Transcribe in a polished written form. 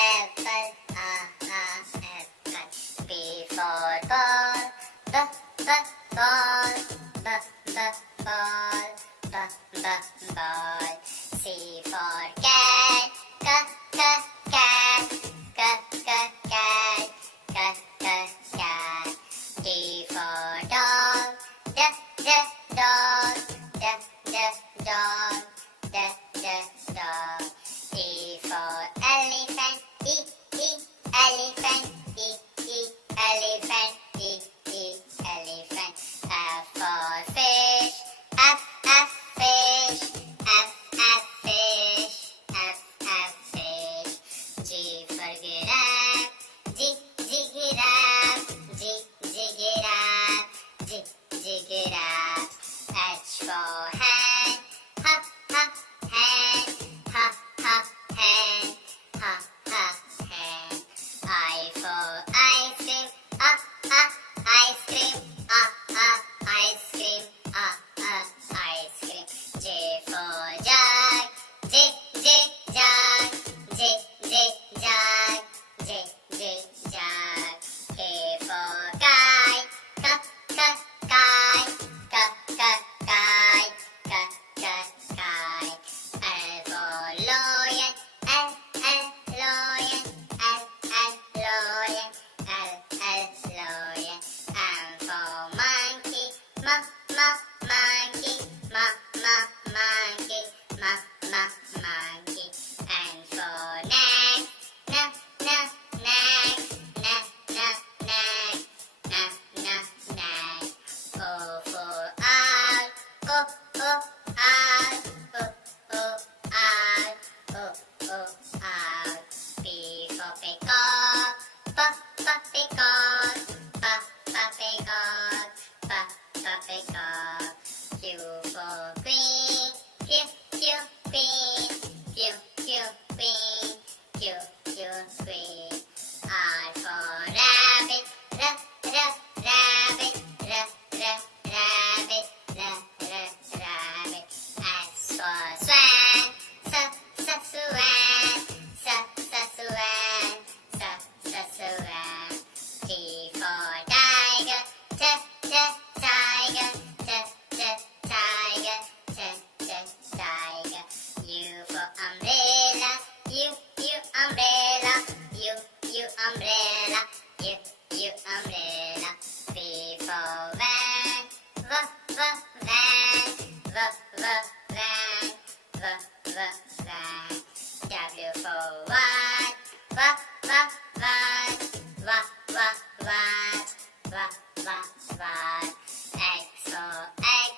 apple, apple. B for ball, b, ball, b, ball, b, ball. C for cat, c, cat, c, cat, cat. D for dog, d, dog, d, dog, d, dog. E for elephant, E, elephant, E, elephant, E, elephant. F for fish, F, fish, F, fish, F, fish. G for giraffe, G, giraffe, G, giraffe, G, giraffe. H for hen, H, hen, H, hen, hen. I for ice cream, ice cream, ice cream, ice cream. J for jug, J, jug, J, jug, J, jug. K for kite, kite, kite, kite. L for lion, lion, lion, lion. M for monkey, monkey, monkey, monkey. N for neck, neck. O for owl, owl. P for peacock, peacock. Q for queen, queen. R for rabbit, rabbit. S for swan, swan. T for tiger, tiger. U for umbrella, umbrella. V for van, van. W for what, what. X for egg,